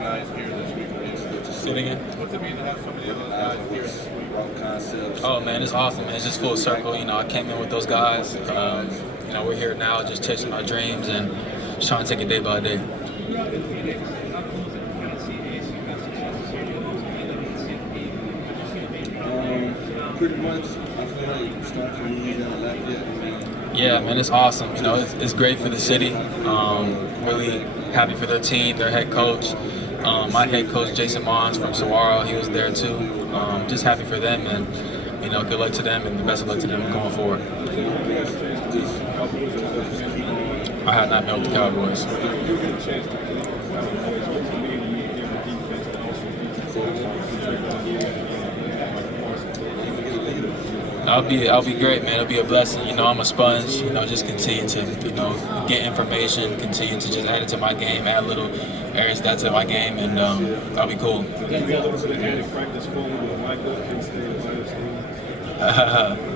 guys here this week? Say it again? What's it mean to have so many of those guys here this week? Oh man, it's awesome, man. It's just full circle. You know, I came in with those guys. You know, we're here now just chasing our dreams and just trying to take it day by day. Pretty much, I feel like start from you haven't left yet. Yeah, man, it's awesome. You know, it's great for the city. Really happy for their team, their head coach. My head coach, Jason Mons from Saguaro, he was there too. Just happy for them, and you know, good luck to them and the best of luck to them going forward. I have not met with the Cowboys. I'll be great, man. It'll be a blessing. You know, I'm a sponge. You know, just continue to, you know, get information, continue to just add it to my game, add little areas that's in my game, and that'll be cool.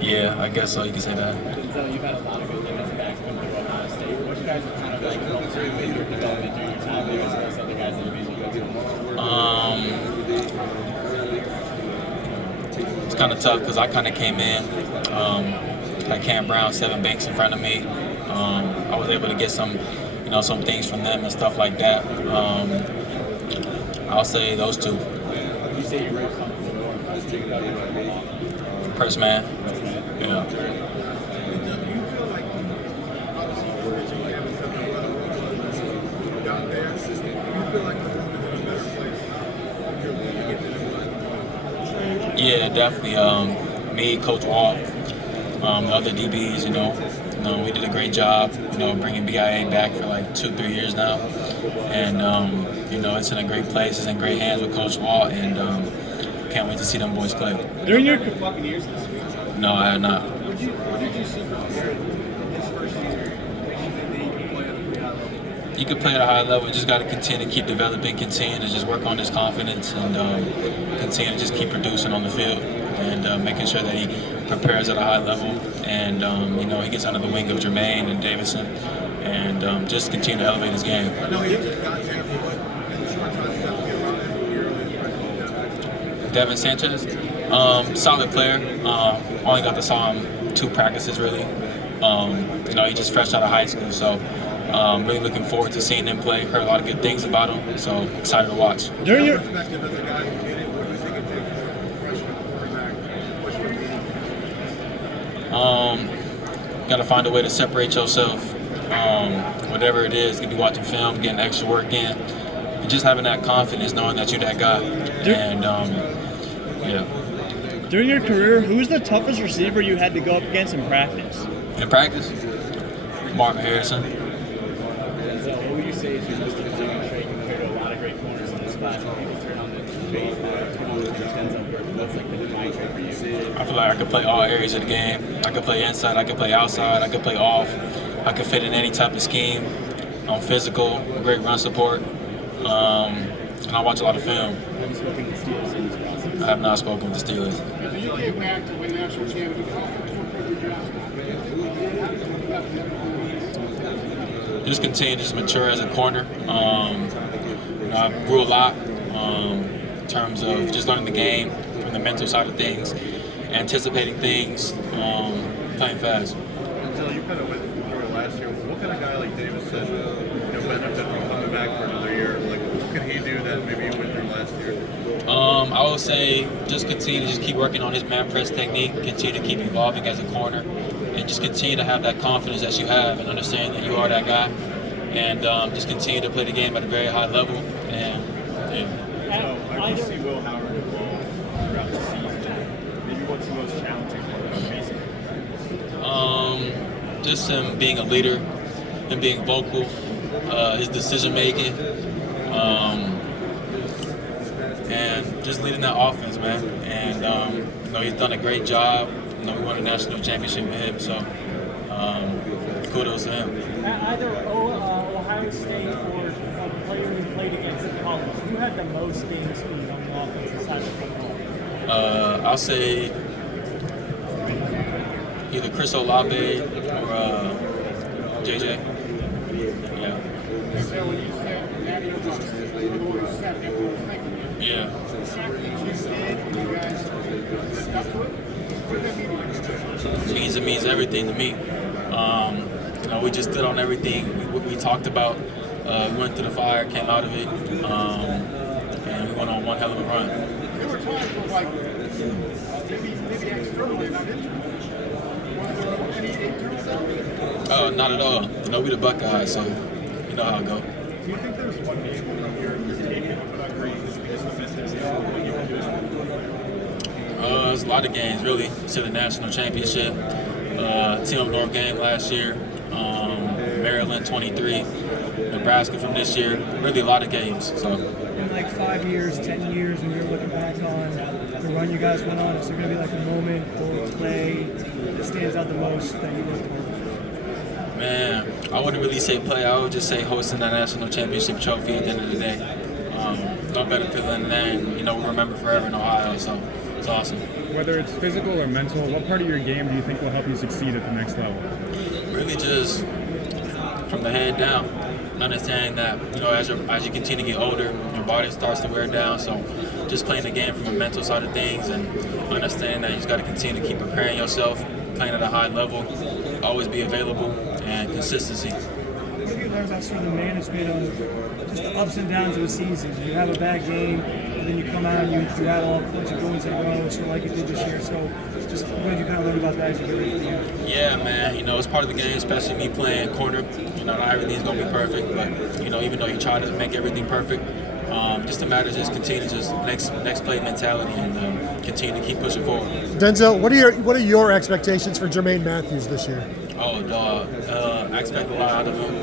Yeah, I guess so. You can say that. Denzel, you've had a lot of good defensive backs coming through Ohio State. What you guys have kind of like helped you with your development during your time there as well as other guys that you've It's kind of tough because I kind of came in, had Cam Brown, 7 banks in front of me. I was able to get some, you know, some things from them and stuff like that. I'll say those two. You say you're real comfortable First man. Yeah. Yeah, definitely. Me, Coach Wall, the other DBs, you know, we did a great job, you know, bringing BIA back for like 2-3 years now. And, you know, it's in a great place. It's in great hands with Coach Wall, and can't wait to see them boys play. During your Buccaneers this week? No, I have not. What did you see from Jared his first year? You can play at a high level. You just got to continue to keep developing, continue to just work on his confidence, and continue to just keep producing on the field, and making sure that he prepares at a high level, and you know, he gets under the wing of Jermaine and Davison, and just continue to elevate his game. I know he just got there, but in the short time, he got to get around it. Devin Sanchez, solid player. Only got to saw him 2 practices really. You know, he just fresh out of high school, so really looking forward to seeing him play. Heard a lot of good things about him, so excited to watch. During your perspective as a guy who did it, what do you think it takes for a freshman quarterback? Got to find a way to separate yourself. Whatever it is, could be watching film, getting extra work in, and just having that confidence, knowing that you're that guy. And yeah. During your career, who was the toughest receiver you had to go up against in practice? In practice, Marvin Harrison. Denzel, what would you say is your most defining trait compared to a lot of great corners in this class? When people turn on the baseball, turn on the Denzel Burke, what's like the defining trait for you? I feel like I could play all areas of the game. I could play inside, I could play outside, I could play off. I could fit in any type of scheme. I'm physical, great run support, and I watch a lot of film. Have you spoken to the Steelers in this process? I have not spoken with the Steelers. If you came back to win national championship, Just continue to just mature as a corner. You know, I grew a lot in terms of just learning the game from the mental side of things, anticipating things, playing fast. Until you kind of went through it last year, what kind of guy like Davison, you know, benefit from coming back for another year? Like, what can he do that maybe you went through last year? I would say just continue to just keep working on his man press technique, continue to keep evolving as a corner, and just continue to have that confidence that you have and understand that you are that guy, and just continue to play the game at a very high level. And yeah. So, I see Will Howard evolve throughout the season. Maybe what's the most challenging part about facing? Just him being a leader, him being vocal, his decision making, and just leading that offense, man. And you know, he's done a great job. You know, we won a national championship with him, so kudos to him. Either Ohio State or a player who played against in college, who had the most game speed on the offensive side of the football? I'll say either Chris Olave or JJ. Yeah. So when you said Mathews everyone was set, everyone was thinking. Yeah. So certain things you did, you guys stuck to it. What did that mean to you? It means everything to me. We just stood on everything we talked about. We went through the fire, came out of it, and we went on one hell of a run. There were times where, like, maybe externally, not internally. Was there any internal doubt? Not at all. We the Buckeye, so you know how it go. Do you think there's one game from your tape where you physically just missed this that you can do this? There's a lot of games, really. To the national championship, Team Up North game last year, Maryland 23, Nebraska from this year. Really a lot of games. So. In like 5 years, 10 years, when you're looking back on the run you guys went on, is there going to be like a moment or play that stands out the most that you look for? Man, I wouldn't really say play. I would just say hosting that national championship trophy at the end of the day. No better feeling than that. And, we remember forever in Ohio, so it's awesome. Whether it's physical or mental, what part of your game do you think will help you succeed at the next level? Really just from the head down. Understanding that, as you continue to get older, your body starts to wear down. So just playing the game from a mental side of things and understanding that you just got to continue to keep preparing yourself, playing at a high level, always be available, and consistency. What do you learn about sort of the management of just the ups and downs of the season? You have a bad game, and then you come out and you rattle a bunch of goals in a row, sort of like you did this year. So just what did you kind of learn about that as you get ready for the year? Yeah, man. It's part of the game, especially me playing corner. Not everything's going to be perfect, but, even though you try to make everything perfect, just a matter of just continue to just next play mentality and continue to keep pushing forward. Denzel, what are your expectations for Jermaine Mathews this year? Oh, dog. I expect a lot out of him.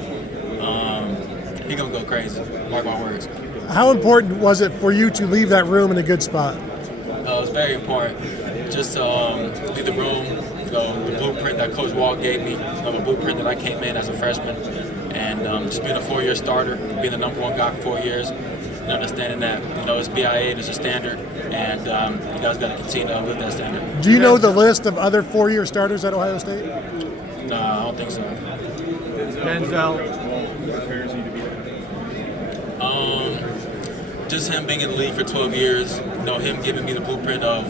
He's going to go crazy. Mark my words. How important was it for you to leave that room in a good spot? It was very important. Just leave the room, the blueprint that Coach Wall gave me, the blueprint that I came in as a freshman, and just being a 4-year starter, being the number one guy for 4 years, and understanding that, it's BIA, there's a standard, and you guys got to continue to live that standard. Do you know the list of other 4-year starters at Ohio State? No, I don't think so. Denzel. Just him being in the league for 12 years, him giving me the blueprint of,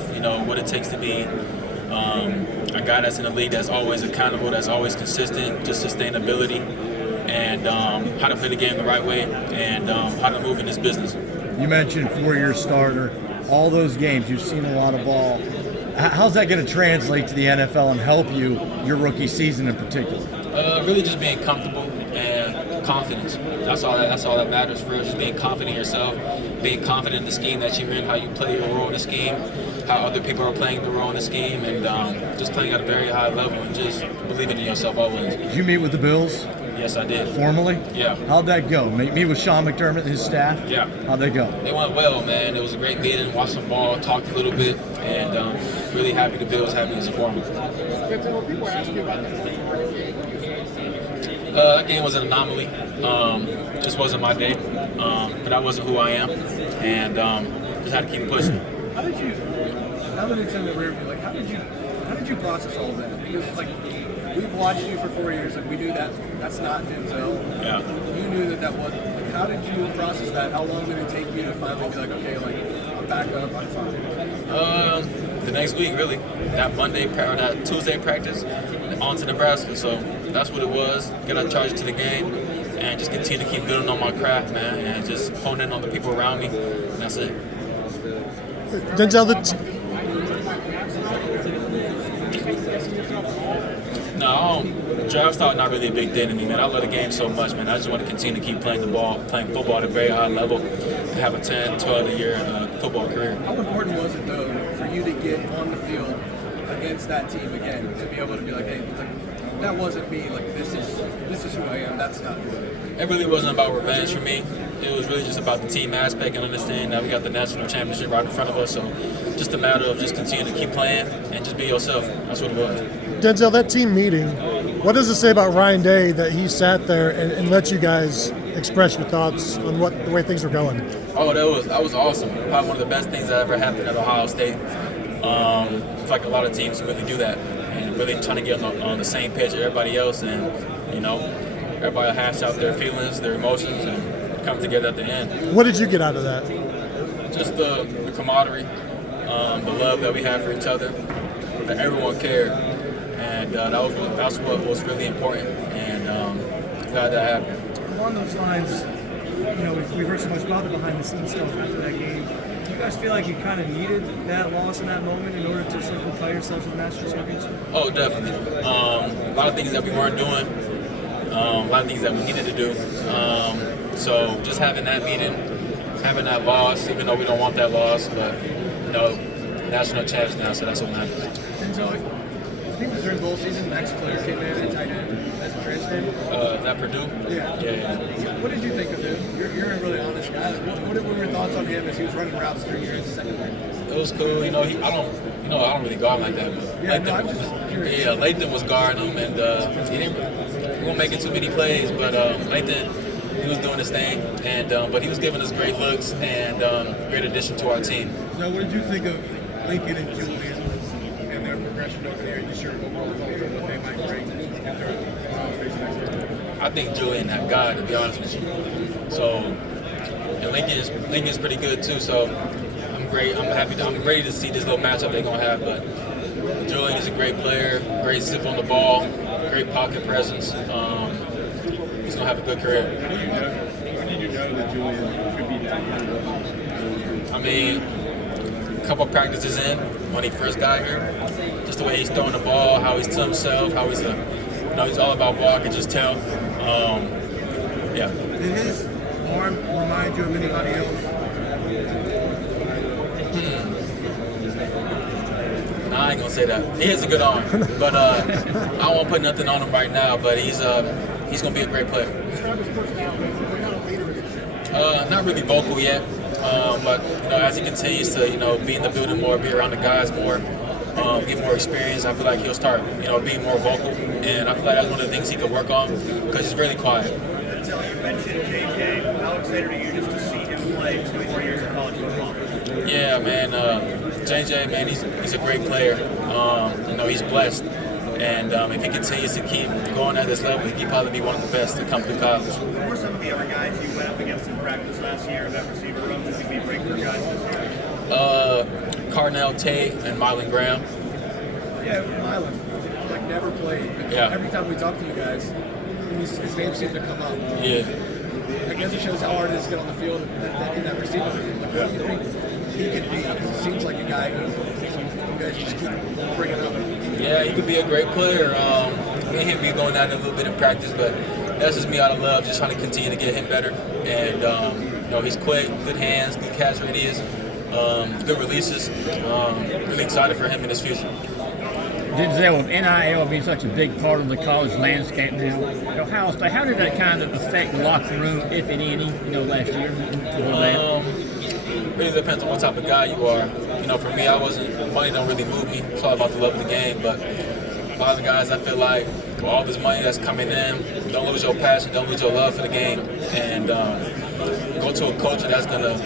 what it takes to be a guy that's in the league that's always accountable, that's always consistent, just sustainability, and how to play the game the right way, and how to move in this business. You mentioned 4-year starter. All those games, you've seen a lot of ball. How's that going to translate to the NFL and help you, your rookie season in particular? Really just being comfortable and confidence. That's all that matters for us, just being confident in yourself, being confident in the scheme that you're in, how you play your role in the scheme, how other people are playing the role in the scheme, and just playing at a very high level and just believing in yourself always. Did you meet with the Bills? Yes, I did. Formally? Yeah. How'd that go? Meet with Sean McDermott and his staff? Yeah. How'd they go? They went well, man. It was a great meeting, watched some ball, talked a little bit, and really happy the Bills had me as a foreman. People ask you about that. That game was an anomaly. Just wasn't my day, but that wasn't who I am, and just had to keep pushing. How did you, now that it's in the rearview, like how did you process all of that? Because like we've watched you for 4 years and we knew that that's not Denzel. Yeah. You knew that wasn't. Like, how did you process that? How long did it take you to finally be like, okay, like I'm back up, I'm fine? The next week, really. That Tuesday practice, on to Nebraska. So that's what it was. Get out charged to the game, and just continue to keep building on my craft, man, and just hone in on the people around me. And that's it. Denzel, No, draft stock not really a big thing to me, man. I love the game so much, man. I just want to continue to keep playing playing football at a very high level, to have a 10, 12-year football career. How important was it though for you to get on the field against that team again, to be able to be like, hey, like, that wasn't me. Like this is who I am. That's not who I am. It really wasn't about revenge for me. It was really just about the team aspect and understanding that we got the national championship right in front of us. So just a matter of just continuing to keep playing and just be yourself. That's what it was. Denzel, that team meeting, what does it say about Ryan Day that he sat there and let you guys express your thoughts on the way things were going? Oh, that was awesome. Probably one of the best things that ever happened at Ohio State. It's like a lot of teams really do that and really trying to get on the same page as everybody else, and everybody hash out their feelings, their emotions, and come together at the end. What did you get out of that? Just the camaraderie, the love that we have for each other, that everyone cared, and that's what was really important. And glad that happened. Along those lines, we've heard so much about the behind-the-scenes stuff after that game. Do you guys feel like you kind of needed that loss in that moment in order to sort of propel yourselves to the national championship? Oh, definitely. A lot of things that we weren't doing, a lot of things that we needed to do. So just having that meeting, having that loss, even though we don't want that loss, but national champs now, so that's what matters. And so, I think during bowl season, Max Clare came in at tight end as a transfer. Is that Purdue? Yeah. What did you think of him? You're a really honest guy. What were your thoughts on him as he was running routes through your second leg? It was cool. I don't really guard like that. But I'm just curious. Lathan was guarding him, and he wasn't making too many plays, but Lathan, he was doing his thing, and but he was giving us great looks and great addition to our team. So what did you think of Lincoln and Julian and their progression over there this year? Overall thoughts on what they might bring after face next year? I think Julian that guy, to be honest with you. So, and Lincoln's pretty good too. So, I'm ready to see this little matchup they're gonna have. But Julian is a great player, great zip on the ball, great pocket presence. He's gonna have a good career. When did you know that Julian could be that good? I mean, a couple practices in when he first got here, just the way he's throwing the ball, how he's to himself, how he's he's all about ball. I can just tell. Yeah. Did his arm remind you of anybody else? Nah, I ain't gonna say that. He has a good arm, but I don't want to put nothing on him right now. But he's gonna be a great player. Describe his personality. What kind of leader is he? Not really vocal yet, but as he continues to be in the building more, be around the guys more, get more experience, I feel like he'll start being more vocal, and I feel like that's one of the things he could work on because he's really quiet. You mentioned JJ. How excited are you just to see him play 2 more years of college football? Yeah, man. JJ, man, he's a great player. He's blessed. And if he continues to keep going at this level, he could probably be one of the best to come through college. Who were some of the other guys you went up against in practice last year in that receiver room that could be breakthrough guys this year? Carnell Tate and Marlon Graham. Yeah, Milan, never played. Yeah. Every time we talk to you guys, his name seemed to come up. Yeah. I guess it shows how hard it is to get on the field in that receiver room. What do you think he could be? Because it seems like a guy who you guys just keep bringing up. Yeah, he could be a great player. Me and him be going at it a little bit in practice, but that's just me out of love, just trying to continue to get him better. And he's quick, good hands, good catch radius, good releases. Really excited for him in his future. Denzel, with NIL being such a big part of the college landscape now, how did that kind of affect the locker room, if any, last year? Really depends on what type of guy you are. For me, money don't really move me. It's all about the love of the game. But a lot of the guys, I feel like, with all this money that's coming in, don't lose your passion, don't lose your love for the game, and go to a culture that's gonna,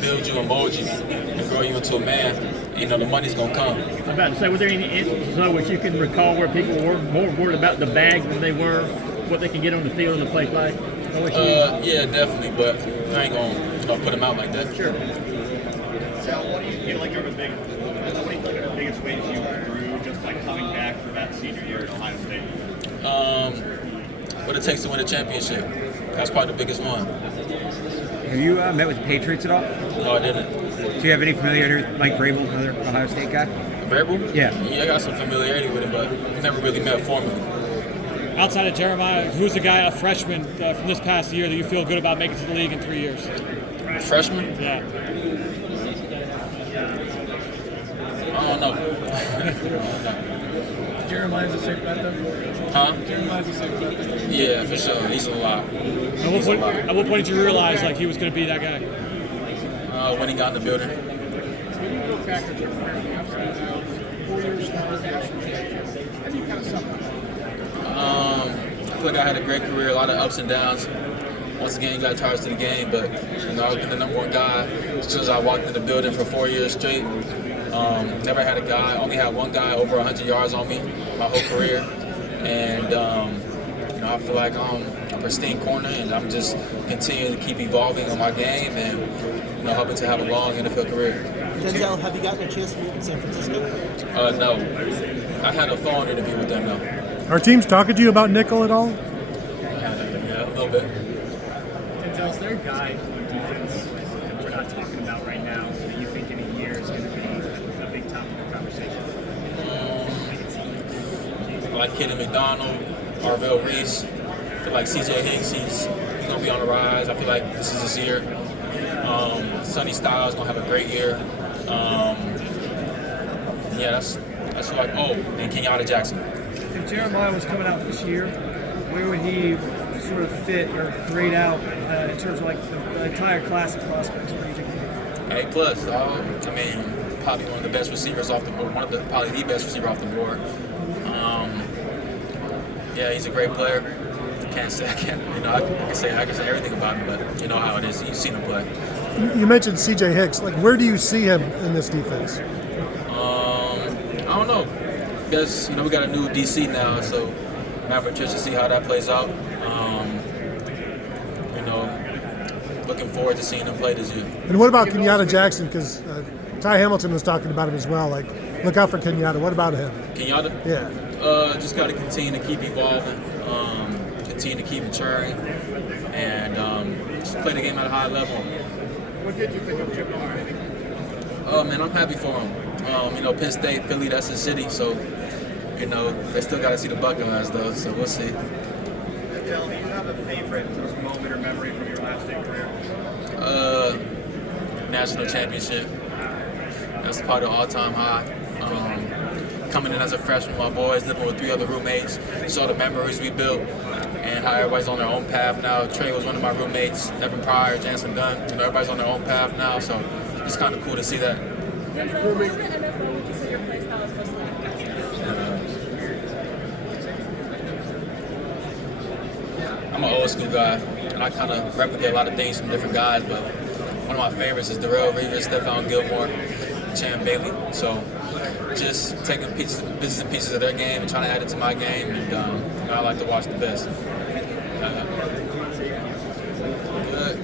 build you and mold you and grow you into a man. The money's gonna come. I'm about to say, were there any instances though which you can recall where people were more worried about the bag than they were what they can get on the field and the play flag? Yeah, definitely, but I ain't gonna put them out like that. Sure. So, what do you feel like are the biggest ways you grew just by coming back for that senior year at Ohio State? What it takes to win a championship. That's probably the biggest one. Have you met with the Patriots at all? No, I didn't. Do you have any familiarity with Mike Vrabel, another Ohio State guy? Vrabel? Yeah. Yeah, I got some familiarity with him, but never really met formally. Outside of Jeremiah, who's the guy, a freshman from this past year that you feel good about making to the league in 3 years? Freshman? Yeah. I don't know. Jeremiah's a safe bet, though? Huh? Jeremiah's a safe bet, though? Yeah, for sure. He's a lot. At what point did you realize he was going to be that guy? When he got in the building. When you look back at your career, the ups and downs, 4 years started national championship, how do you kind of sum it up? I feel like I had a great career, a lot of ups and downs. Once again, you got charged to the game, but I've been the number one guy as soon as I walked in the building for 4 years straight. Never had a guy, only had one guy over 100 yards on me my whole career. And I feel like I'm pristine corner, and I'm just continuing to keep evolving on my game and hoping to have a long NFL career. Denzel, have you gotten a chance to meet in San Francisco? No. I had a phone interview with them, though. Are teams talking to you about nickel at all? Yeah, a little bit. Denzel, is there a guy on defense that we're not talking about right now that you think in a year is going to be a big topic of conversation? Like Kenny McDonald, Arvell Reese. I feel like CJ Hicks, he's going to be on the rise. I feel like this is his year. Sonny Styles going to have a great year. That's like, and Kenyatta Jackson. If Jeremiah was coming out this year, where would he sort of fit or grade out in terms of like the entire class of prospects? A+. I mean, probably one of the best receivers off the board. Probably the best receiver off the board. He's a great player. I can say everything about him, but you know how it is. You've seen him play. You mentioned CJ Hicks. Like, where do you see him in this defense? I don't know. I guess we got a new DC now, so Matt Patricia, see how that plays out. Looking forward to seeing him play this year. And what about Kenyatta Jackson? Because Ty Hamilton was talking about him as well. Like, look out for Kenyatta. What about him? Kenyatta? Yeah. Just got to continue to keep evolving, continue to keep maturing, and just play the game at a high level. What did you think of Jermaine? Oh man, I'm happy for him. Penn State, Philly, that's his city, so they still got to see the Buckeyes though. So we'll see. Del, do you have a favorite moment or memory from your last state career? National championship. That's probably the all-time high. Coming in as a freshman, my boys living with 3 other roommates, saw the memories we built, and how everybody's on their own path now. Trey was one of my roommates, Evan Pryor, Jansen Dunn. Everybody's on their own path now, so it's kind of cool to see that. I'm an old school guy, and I kind of replicate a lot of things from different guys, but one of my favorites is Darrell Reeves, Stephon Gilmore, Champ Bailey. So just taking bits and pieces of their game and trying to add it to my game, and I like to watch the best. Good.